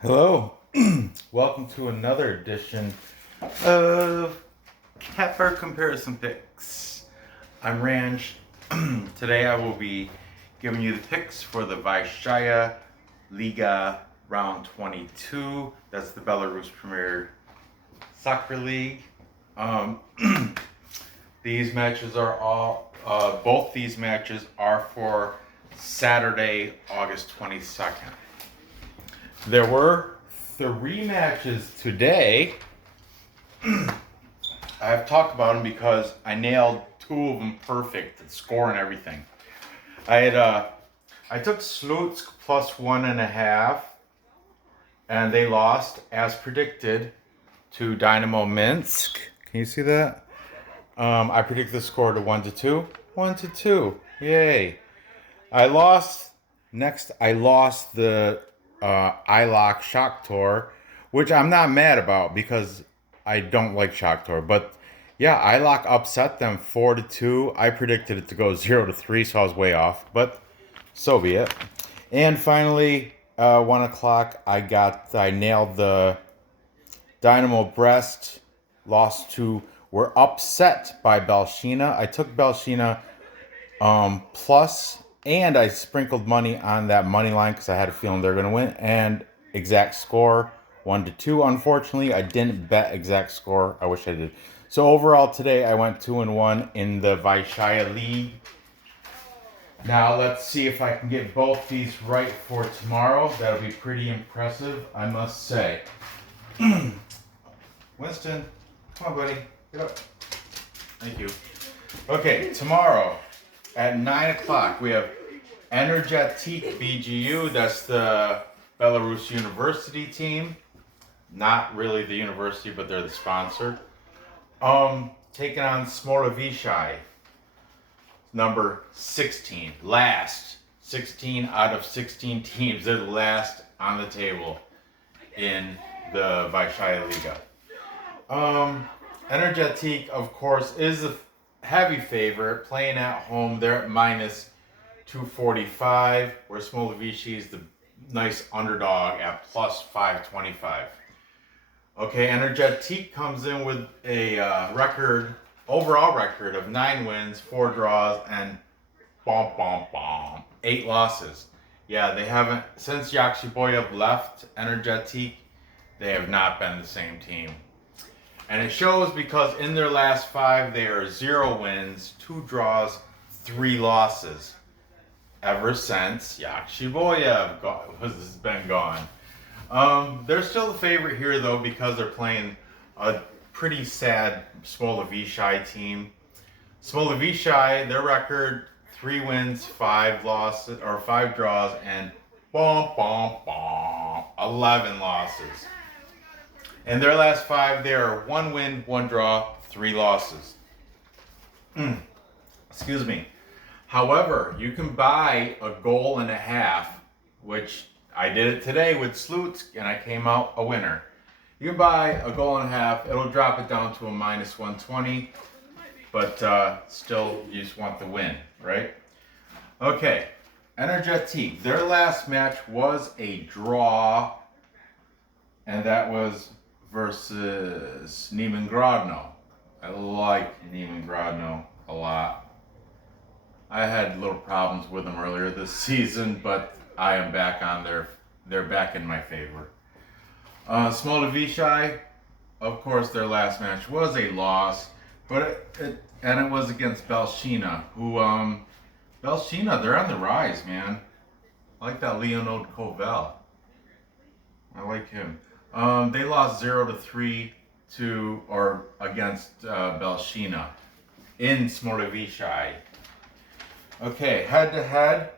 Hello, welcome to another edition of Catbird Comparison Picks. I'm Ranj. Today I will be giving you the picks for the Vysshaya Liga Round 22. That's the Belarus Premier Soccer League. Um, these matches are both these matches are for Saturday, August 22nd. There were 3 matches today. I have talked about them because I nailed 2 of them perfect, the score and everything. I took Slutsk plus 1.5, and they lost as predicted to Dynamo Minsk. Can you see that? I predicted the score to 1-2. 1-2. Yay! I lost the ILOC Shakhtar, which I'm not mad about because I don't like Shakhtar. But yeah, ILOC upset them 4-2. I predicted it to go 0-3, so I was way off. But so be it. And finally, 1 o'clock, I nailed the Dynamo Brest. Were upset by Belshina. I took Belshina plus, and I sprinkled money on that money line because I had a feeling they're going to win. And exact score 1-2. Unfortunately, I didn't bet exact score. I wish I did. So overall today, I went 2-1 in the Vysshaya League. Now let's see if I can get both these right for tomorrow. That'll be pretty impressive, I must say. Winston, come on, buddy, get up. Thank you. Okay, tomorrow at 9 o'clock, we have Energetik-BGU. That's the Belarus University team. Not really the university, but they're the sponsor. Taking on Smolevichi, number 16. Last. 16 out of 16 teams. They're the last on the table in the Vysshaya Liga. Energetik, of course, is a heavy favorite, playing at home. They're at minus 245, where Smolevichi is the nice underdog at plus 525. Okay, Energetik comes in with a overall record of 9 wins, 4 draws, and 8 losses. Yeah, they haven't, since Yakshiboyev left Energetik, they have not been the same team. And it shows because in their last 5, they are 0 wins, 2 draws, 3 losses. Ever since Yakshiboyev has been gone. They're still the favorite here, though, because they're playing a pretty sad Smolevichi team. Smolevichi, their record, 3 wins, 5 losses, or 5 draws, and 11 losses. In their last 5, they are 1 win, 1 draw, 3 losses. Excuse me. However, you can buy a goal and a half, which I did it today with Slutsk, and I came out a winner. You can buy a goal and a half. It'll drop it down to a minus 120, but still, you just want the win, right? Okay, Energetik. Their last match was a draw, and that was versus Neiman Grodno. I like Neiman Grodno a lot. I had little problems with them earlier this season, but I am back on they're back in my favor. Smolevichi, of course, their last match was a loss, but it was against Belshina, who Belshina, they're on the rise, man. I like that Leonid Kovel. I like him. They lost 0-3 against Belshina in Smolevichi. Okay, head to head.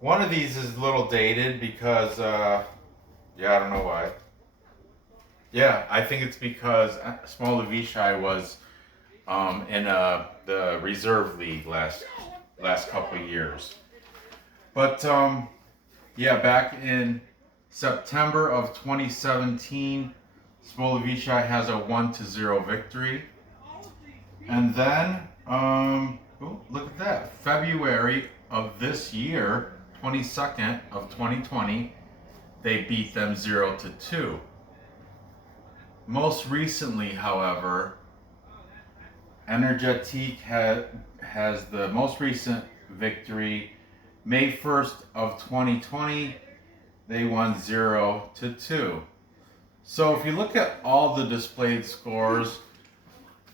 One of these is a little dated because, I don't know why. Yeah, I think it's because Smolevichi was in the reserve league last couple of years. But back in September of 2017, Smolevichi has a 1-0 victory. And then, look at that. February of this year, 22nd of 2020, they beat them 0-2. Most recently, however, Energetik has the most recent victory. May 1st of 2020, they won 0-2. So if you look at all the displayed scores,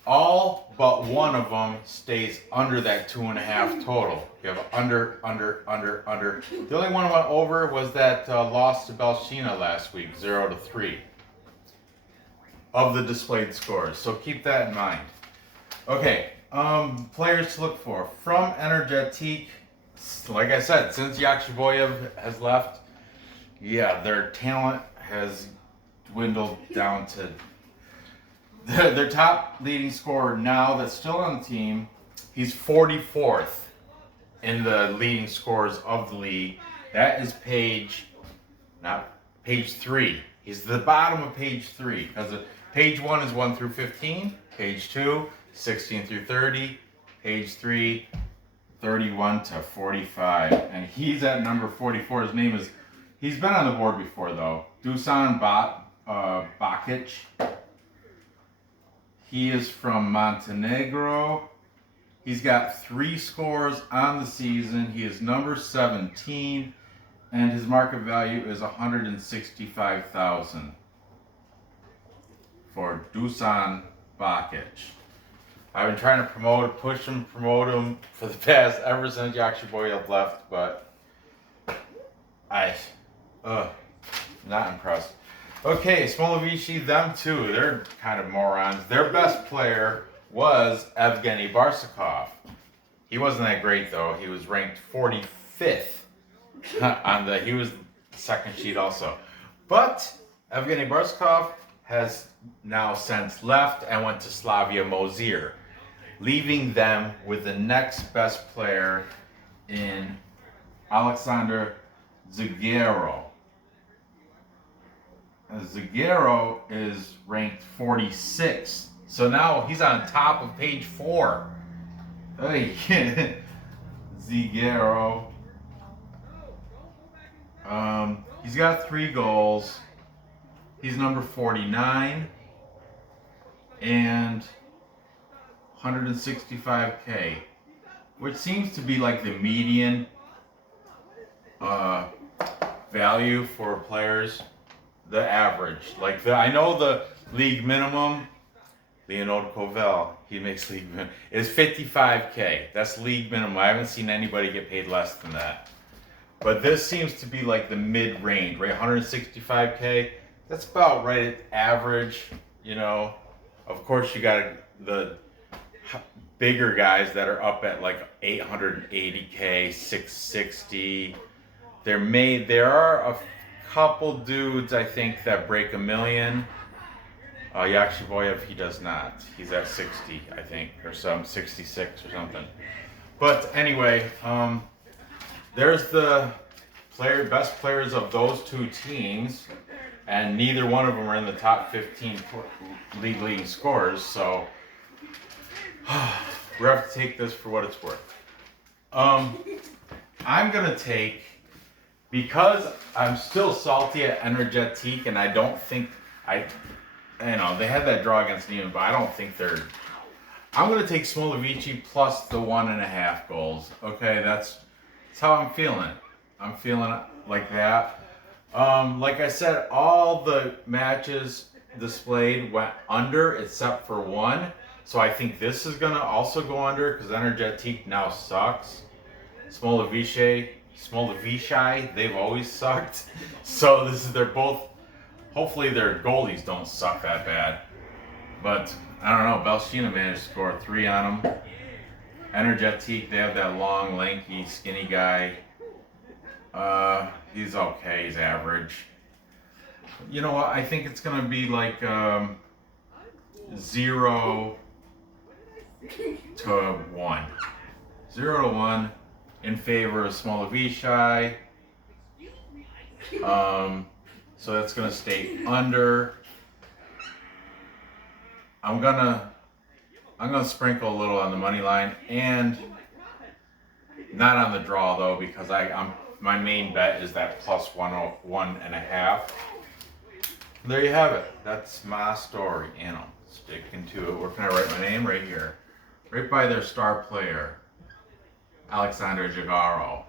all but one of them stays under that 2.5 total. You have under. The only one that went over was that loss to Vysshaya last week, 0-3, of the displayed scores. So keep that in mind. Okay, players to look for. From Energetik, like I said, since Yakshiboyev has left, yeah, their talent has dwindled down to their top leading scorer now that's still on the team. He's 44th in the leading scorers of the league. That is page 3. He's the bottom of page 3 because page 1 is 1 through 15. Page 2, 16 through 30. Page 3, 31 to 45. And he's at number 44. His name is, he's been on the board before though. Dusan Bakic. He is from Montenegro. He's got 3 scores on the season. He is number 17, and his market value is 165,000 for Dusan Bakic. I've been trying to promote him for the past, ever since Yakshiboyev left, but not impressed. Okay, Smolevichi, them too, they're kind of morons. Their best player was Evgeny Barsukov. He wasn't that great though. He was ranked 45th he was second sheet also. But Evgeny Barsukov has now since left and went to Slavia Mozir, leaving them with the next best player in Alexander Zagero. Zagero is ranked 46th. So now he's on top of page 4. Hey, Zagero. He's got 3 goals. He's number 49 and 165K, which seems to be like the median value for players. The average, I know the league minimum, Leonid Koval, he makes league minimum, is 55K. That's league minimum. I haven't seen anybody get paid less than that. But this seems to be like the mid-range, right? 165K. That's about right at average, you know. Of course, you got the bigger guys that are up at like 880K, 660. There are a couple dudes, I think, that break $1 million. Yakshiboyev, he does not. He's at 60, I think, or 66 or something. But anyway, there's the best players of those 2 teams, and neither one of them are in the top 15 league leading scorers. So we have to take this for what it's worth. I'm gonna take, because I'm still salty at Energetik, and I don't think they had that draw against Neiman, but I don't think I'm going to take Smolevichi plus the 1.5 goals. Okay, that's how I'm feeling. I'm feeling like that. Like I said, all the matches displayed went under except for one. So I think this is going to also go under because Energetik now sucks. Smolevichi, they've always sucked. So they're both, hopefully their goalies don't suck that bad. But I don't know, Vysshaya managed to score 3 on them. Energetik, they have that long, lanky, skinny guy. He's okay, he's average. You know what, I think it's going to be like 0-1. 0-1 in favor of Smolevichi. So that's going to stay under. I'm gonna sprinkle a little on the money line and not on the draw though, because I'm my main bet is that plus 101.5. There you have it. That's my story, and I'm sticking to it. Where can I write my name? Right here. Right by their star player, Alexander Jagaro.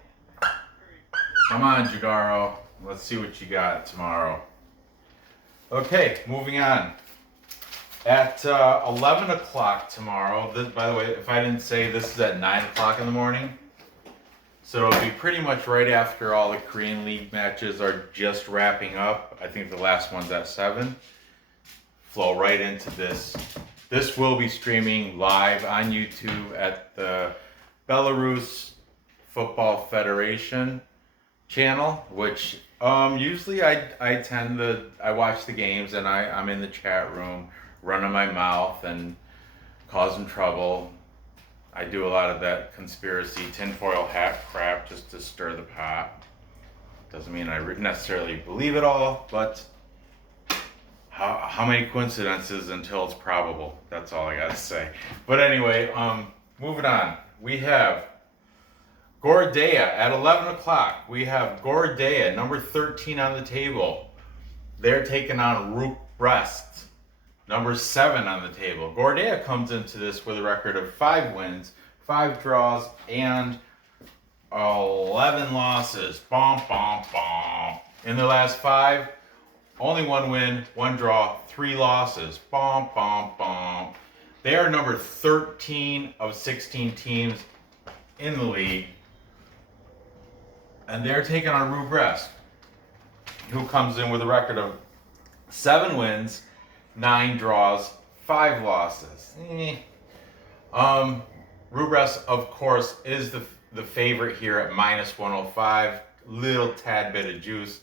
Come on, Jagaro. Let's see what you got tomorrow. Okay, moving on. At 11 o'clock tomorrow, this, by the way, if I didn't say, this is at 9 o'clock in the morning. So it'll be pretty much right after all the Korean League matches are just wrapping up. I think the last one's at 7. Flow right into this. This will be streaming live on YouTube at the Belarus Football Federation channel, which usually I watch the games and I'm in the chat room running my mouth and causing trouble. I do a lot of that conspiracy tinfoil hat crap just to stir the pot. Doesn't mean I necessarily believe it all, but how many coincidences until it's probable? That's all I gotta say. But anyway, moving on. We have Gorodeya at 11 o'clock. We have Gorodeya, number 13 on the table. They're taking on Rukh Brest, number 7 on the table. Gorodeya comes into this with a record of 5 wins, 5 draws, and 11 losses. Bom, bom, bom. In the last 5, only 1 win, 1 draw, 3 losses. Bom, bom, bom. They are number 13 of 16 teams in the league. And they're taking on Rukh Brest, who comes in with a record of 7 wins, 9 draws, 5 losses. Rukh Brest, of course, is the favorite here at minus 105. Little tad bit of juice.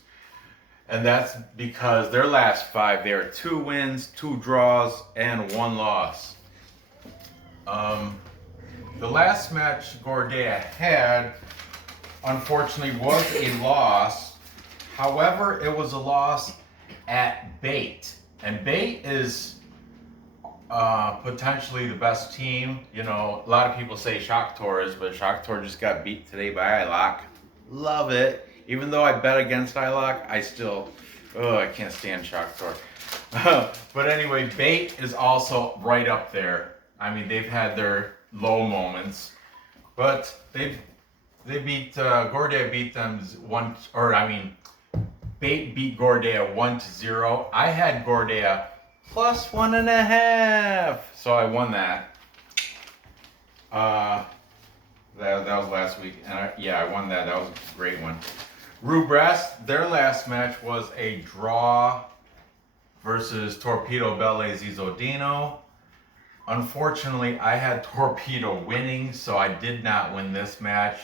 And that's because their last 5, they are 2 wins, 2 draws, and 1 loss. The last match Gorodeya had, unfortunately, was a loss. However, it was a loss at Bate. And Bate is potentially the best team. You know, a lot of people say Shakhtar is, but Shakhtar just got beat today by Ilok. Love it. Even though I bet against Ilok, I still, I can't stand Shakhtar. But anyway, Bate is also right up there. I mean, they've had their low moments, but they beat Gorodeya beat them Bate beat Gorodeya 1-0. I had Gorodeya plus 1.5, so I won that. That was last week, and I won that. That was a great one. Rukh Brest, their last match was a draw versus Torpedo Belle Zizodino. Unfortunately, I had Torpedo winning, so I did not win this match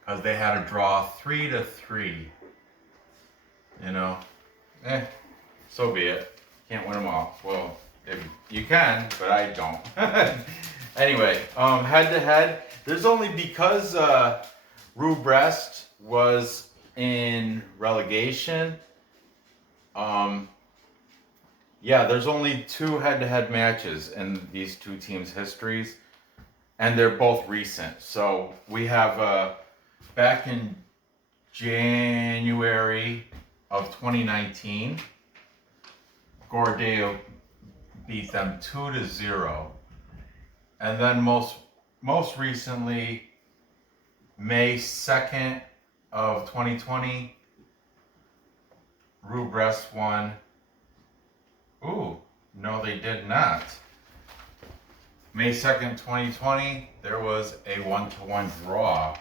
because they had a draw 3-3. You know, so be it. Can't win them all. Well, if you can, but I don't. Anyway, head to head, there's only because Rukh Brest was in relegation. There's only 2 head-to-head matches in these 2 teams' histories, and they're both recent. So we have back in January of 2019, Gorodeya beat them 2-0, and then most recently, May 2nd of 2020, Rukh Brest won. Ooh, no, they did not. May 2nd, 2020, there was a 1-1 draw.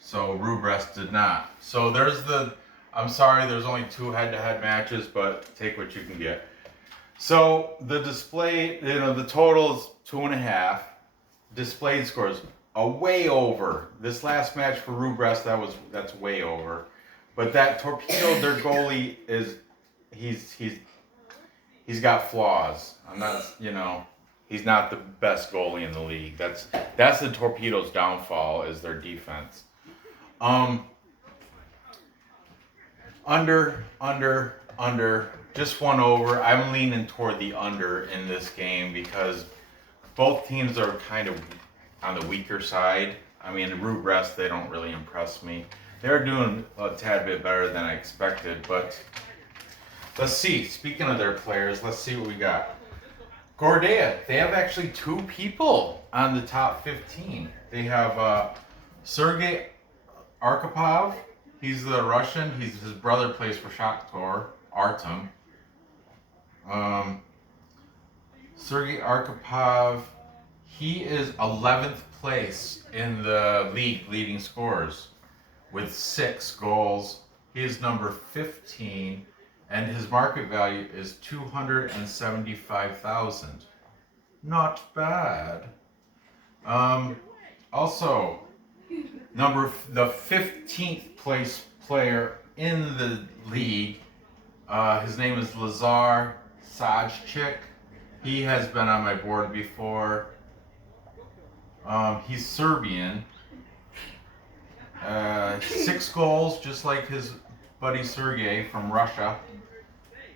So Rukh Brest did not. So I'm sorry, there's only 2 head-to-head matches, but take what you can get. So the display, the total is 2.5. Displayed scores are way over. This last match for Rukh Brest, that's way over. But that Torpedo, their goalie he's got flaws. I'm not, he's not the best goalie in the league. That's the Torpedo's downfall, is their defense. Under, just 1 over. I'm leaning toward the under in this game because both teams are kind of, on the weaker side. I mean, Rukh Brest, they don't really impress me. They're doing a tad bit better than I expected, but let's see. Speaking of their players, let's see what we got. Gorodeya, they have actually 2 people on the top 15. They have Sergei Arkhipov. He's the Russian. His brother plays for Shakhtar, Artem. Sergei Arkhipov, he is 11th place in the league leading scorers with 6 goals. He is number 15, and his market value is 275,000. Not bad. Also, the 15th place player in the league, his name is Lazar Sajcik. He has been on my board before. He's Serbian. 6 goals, just like his buddy Sergey from Russia.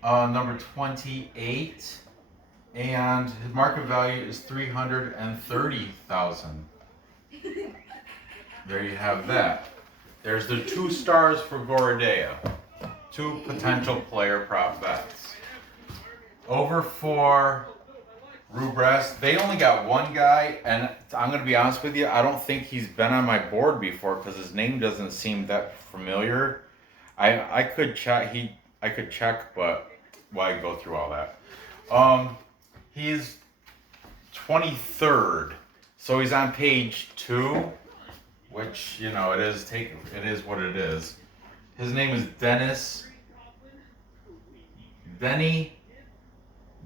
Number 28. And his market value is 330,000. There you have that. There's the 2 stars for Gorodeya. 2 potential player prop bets. Over for Rukh Brest, they only got 1 guy, and I'm going to be honest with you, I don't think he's been on my board before because his name doesn't seem that familiar. I could check, but why go through all that? He's 23rd, so he's on page 2, which, you know, it is what it is. His name is Denny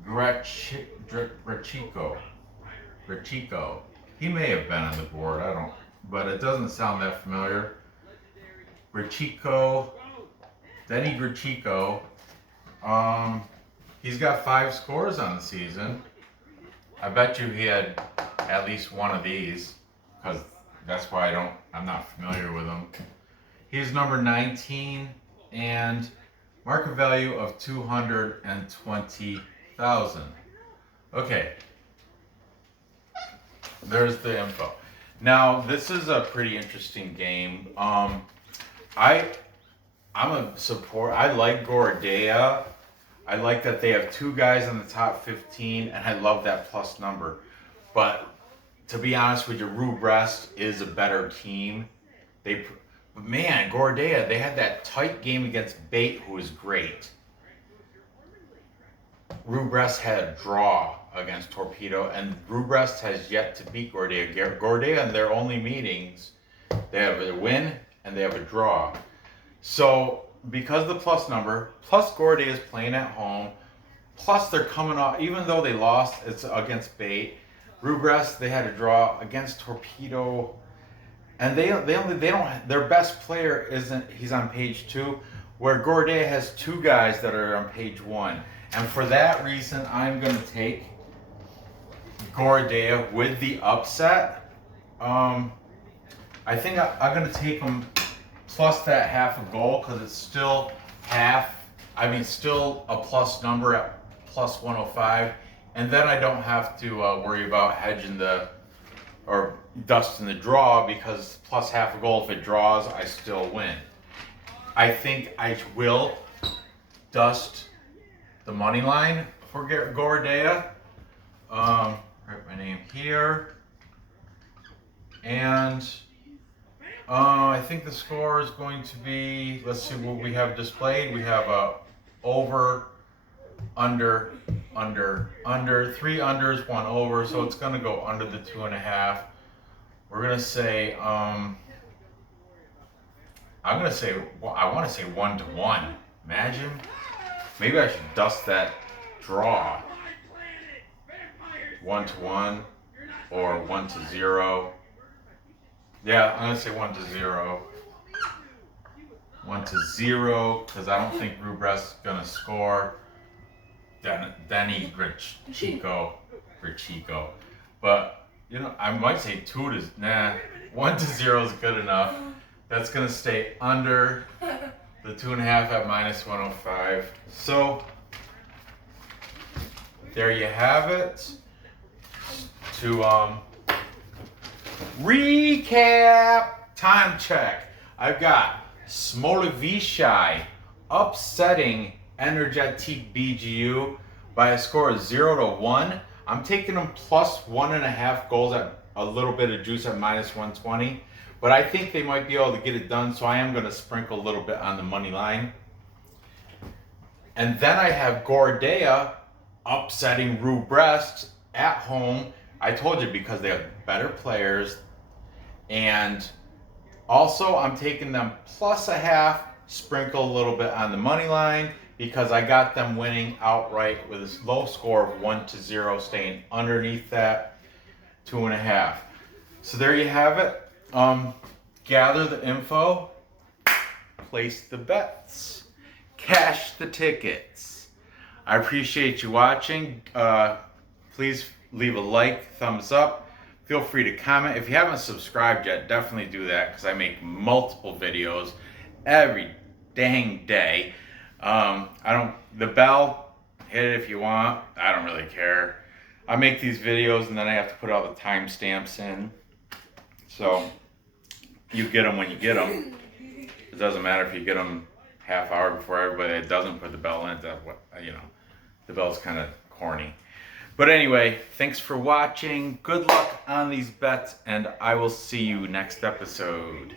Grachico. He may have been on the board, but it doesn't sound that familiar. Denny Grachico. He's got 5 scores on the season. I bet you he had at least one of these, because that's why I'm not familiar with him. He's number 19 and market value of 220,000. Okay. There's the info. Now, this is a pretty interesting game. I'm a support. I like Gorodeya. I like that they have 2 guys in the top 15, and I love that plus number. But to be honest with you, Rukh Brest is a better team. Man, Gorodeya, they had that tight game against Bate, who was great. Rukh Brest had a draw against Torpedo, and Rukh Brest has yet to beat Gorodeya. Gorodeya, in their only meetings, they have a win and they have a draw. So, because of the plus number, plus Gorodeya is playing at home, plus they're coming off, even though they lost, it's against Bate. Rukh Brest, they had a draw against Torpedo, and they don't, their best player he's on page 2, where Gorodeya has 2 guys that are on page 1. And for that reason, I'm going to take Gorodeya with the upset. I think I'm going to take them plus that half a goal, because it's still still a plus number at plus 105. And then I don't have to worry about hedging or dusting the draw, because plus half a goal, if it draws, I still win. I think I will dust the money line for Gorodeya. Write my name here. And I think the score is going to be, let's see what we have displayed. We have over, under, 3 unders, 1 over, so it's going to go under the 2.5. We're going to say, I want to say 1-1. Imagine. Maybe I should dust that draw. 1-1 or 1-0. Yeah, I'm going to say 1-0. 1-0, because I don't think Rukh Brest is going to score. Denny Grachico. But, you know, I might say 1-0 is good enough. That's going to stay under the 2.5 at minus 105. So, there you have it. To Recap time check. I've got Smolevichi upsetting Energetik-BGU by a score of 0-1. I'm taking them plus 1.5 goals at a little bit of juice at minus 120. But I think they might be able to get it done, so I am going to sprinkle a little bit on the money line. And then I have Gorodeya upsetting Rukh Brest at home. I told you, because they have better players. And also I'm taking them plus a half, sprinkle a little bit on the money line, because I got them winning outright with a low score of 1-0, staying underneath that 2.5. So there you have it. Gather the info, place the bets, cash the tickets. I appreciate you watching. Please leave a like, thumbs up. Feel free to comment. If you haven't subscribed yet, definitely do that, because I make multiple videos every dang day. The bell, hit it if you want. I don't really care. I make these videos and then I have to put all the timestamps in. So you get them when you get them. It doesn't matter if you get them half hour before everybody that doesn't put the bell in. The bell's kind of corny. But anyway, thanks for watching. Good luck on these bets, and I will see you next episode.